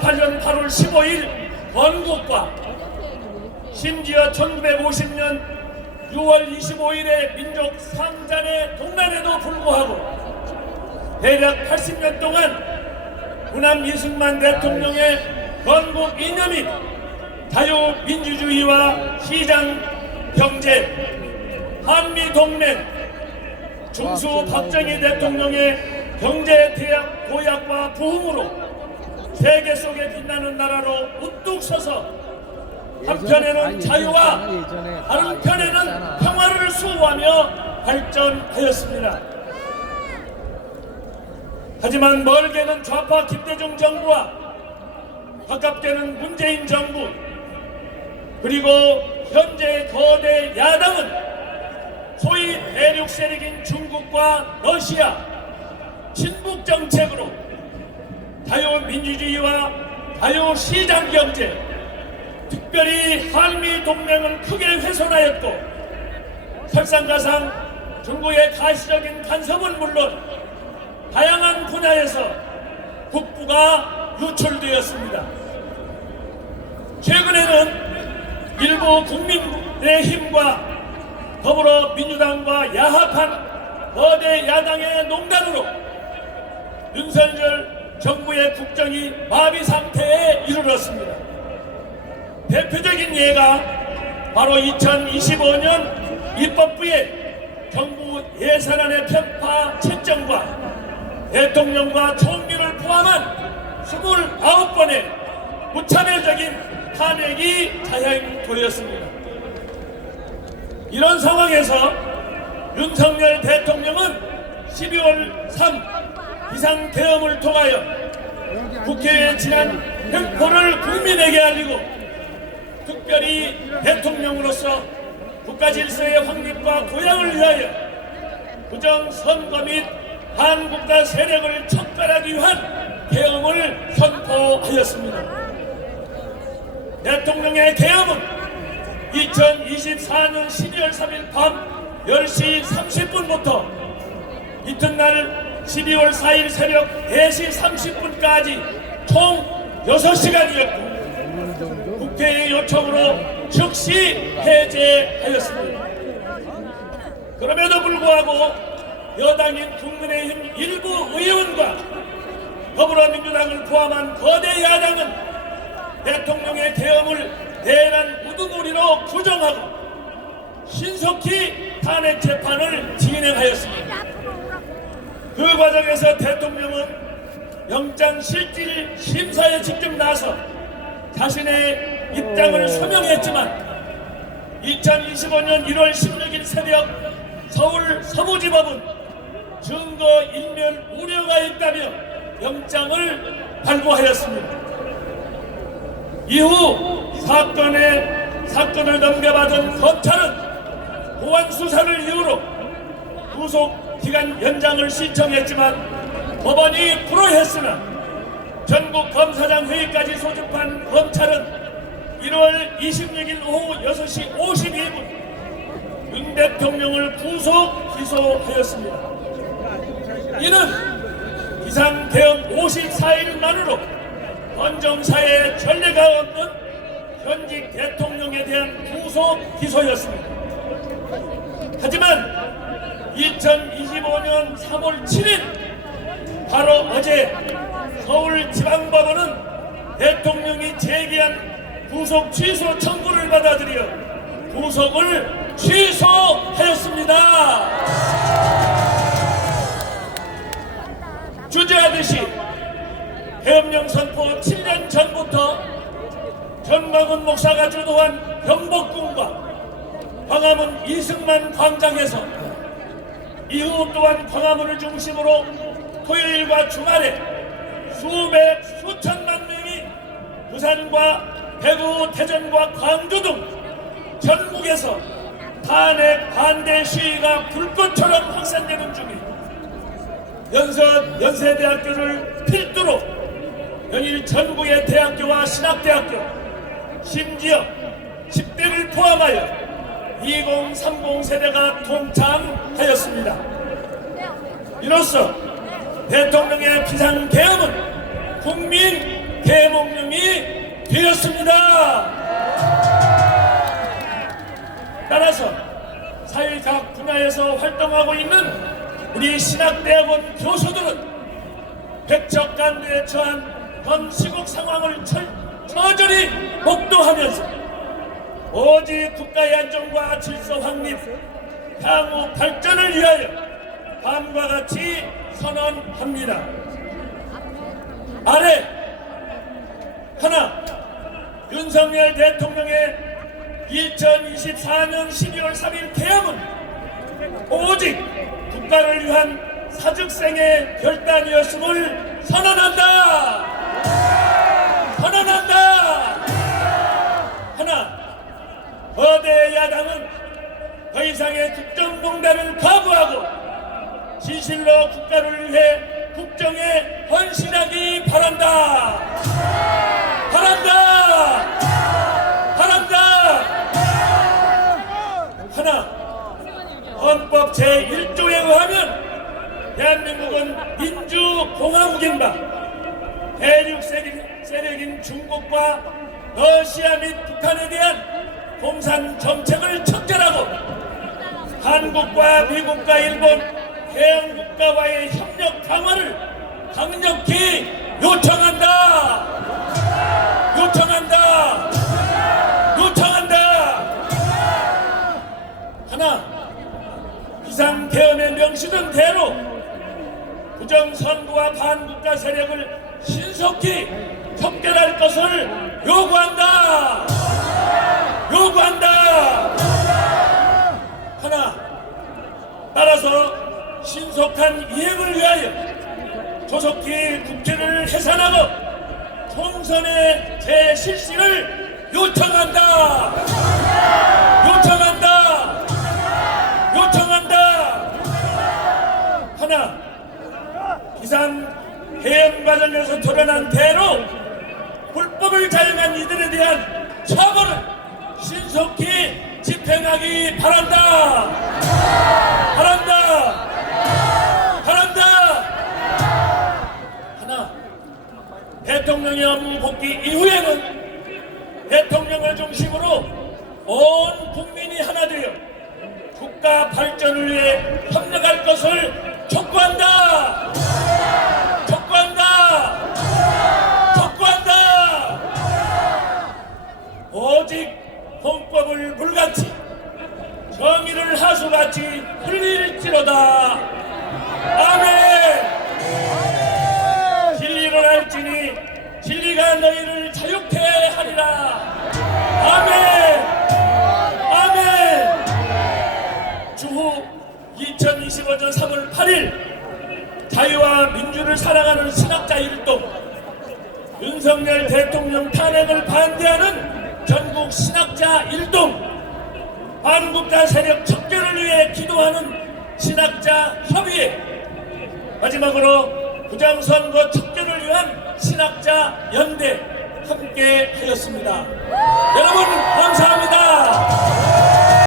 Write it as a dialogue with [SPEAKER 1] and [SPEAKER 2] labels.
[SPEAKER 1] 18년 8월 15일 건국과 심지어 1950년 6월 25일의 민족 상잔의 동란에도 불구하고 대략 80년 동안 후남 이승만 대통령의 건국 이념인 자유민주주의와 시장 경제 한미 동맹 중수 박정희 대통령의 경제 대약 도약과 부흥으로 세계 속에 빛나는 나라로 우뚝 서서 한편에는 자유와 다른 편에는 평화를 수호하며 발전하였습니다. 하지만 멀게는 좌파 김대중 정부와 가깝게는 문재인 정부 그리고 현재 거대 야당은 소위 대륙 세력인 중국과 러시아 친북 정책으로 자유민주주의와 자유시장 경제 특별히 한미 동맹을 크게 훼손하였고 설상가상 중국의 가시적인 간섭은 물론 다양한 분야에서 국부가 유출되었습니다. 최근에는 일부 국민의 힘과 더불어민주당과 야합한 거대 야당의 농단으로 윤석열 정부의 국정이 마비 상태에 이르렀습니다. 대표적인 예가 바로 2025년 입법부의 정부 예산안의 편파 채점과 대통령과 총리를 포함한 29번의 무차별적인 탄핵이 자행되었습니다. 이런 상황에서 윤석열 대통령은 12월 3 비상 계엄을 통하여 국회에 지난 횡포를 국민에게 알리고 특별히 대통령으로서 국가 질서의 확립과 도양을 위하여 부정 선거 및 한국가 세력을 척결하기 위한 계엄을 선포하였습니다. 대통령의 계엄은 2024년 12월 3일 밤 10시 30분부터 이튿날 12월 4일 새벽 4시 30분까지 총 6시간이었고 국회의 요청으로 즉시 해제하였습니다. 그럼에도 불구하고 여당인 국민의힘 일부 의원과 더불어민주당을 포함한 거대 야당은 대통령의 계엄을 대란 우두머리로 부정하고 신속히 탄핵 재판을 진행하였습니다. 그 과정에서 대통령은 영장 실질 심사에 직접 나서 자신의 입장을 서명했지만 2025년 1월 16일 새벽 서울 서부지법은 증거 인멸 우려가 있다며 영장을 발부하였습니다. 이후 사건에 사건을 넘겨받은 검찰은 보안 수사를 이유로 구속 기간 연장을 신청했지만 법원이 불허했으나 전국 검사장 회의까지 소집한 검찰은 1월 26일 오후 6시 52분 윤 대통령을 구속 기소하였습니다. 이는 비상계엄 54일만으로 헌정사에 전례가 없는 현직 대통령에 대한 구속 기소였습니다. 하지만 2025년 3월 7일 바로 어제 서울지방법원은 대통령이 제기한 구속 취소 청구를 받아들여 구속을 취소하였습니다. 주제하듯이 해엄령 선포 7년 전부터 전광훈 목사가 주도한 경복궁과 광화문 이승만 광장에서 이후 또한 광화문을 중심으로 토요일과 주말에 수백 수천만 명이 부산과 대구, 대전과 광주 등 전국에서 탄핵 반대 시위가 불꽃처럼 확산되는 중에 연서 연세대학교를 필두로 연일 전국의 대학교와 신학대학교 심지어 10대를 포함하여 2030 세대가 동참하였습니다. 이로써 대통령의 비상계엄은 국민 대목령이 되었습니다. 따라서 사회 각 분야에서 활동하고 있는 우리 신학대학원 교수들은 백척간대에 처한 현 시국 상황을 철, 처절히 목도하면서 오직 국가의 안정과 질서 확립, 향후 발전을 위하여 다음과 같이 선언합니다. 아래 하나 윤석열 대통령의 2024년 12월 3일 개헌은 오직 국가를 위한 사직생의 결단이었음을 선언한다. 선언한다. 하나 거대 야당은 더 이상의 국정농단을 거부하고 진실로 국가를 위해 국정에 헌신하기 바란다. 바란다. 바란다. 하나 헌법 제1조에 의하면 대한민국은 민주공화국인가 대륙 세력- 세력인 중국과 러시아 및 북한에 대한 공산 정책을 척결하고 한국과 미국과 일본 해양 국가와의 협력 강화를 강력히 요청한다. 요청한다. 요청한다. 하나 비상 계엄의 명시된 대로 부정선거와 반국가 세력을 신속히 척결할 것을 요구한다. 요구한다. 하나 따라서 신속한 이행을 위하여 조속히 국회를 해산하고 총선의 재실시를 요청한다. 요청한다. 요청한다. 하나 비상 해연 과정에서 드러난 대로 불법을 자행한 이들에 대한 처벌을 신속히 집행하기 바란다. 바란다. 바란다. 하나 대통령의 업무 복귀 이후에는 대통령을 중심으로 온 국민이 하나 되어 국가 발전을 위해 협력할 것을 촉구한다. 촉구한다. 촉구한다. 오직 헌법을 불같이 정의를 하수같이 흘릴지로다. 아멘. 진리를 알지니 진리가 너희를 자유케 하리라. 아멘. 아멘. 주후 2025년 3월 8일 자유와 민주를 사랑하는 신학자 일동 윤석열 대통령 탄핵을 반대하는 전국 신학자 일동 반국가 세력 척결을 위해 기도하는 신학자 협의회 마지막으로 부장선거 척결을 위한 신학자 연대 함께 하였습니다. 여러분 감사합니다.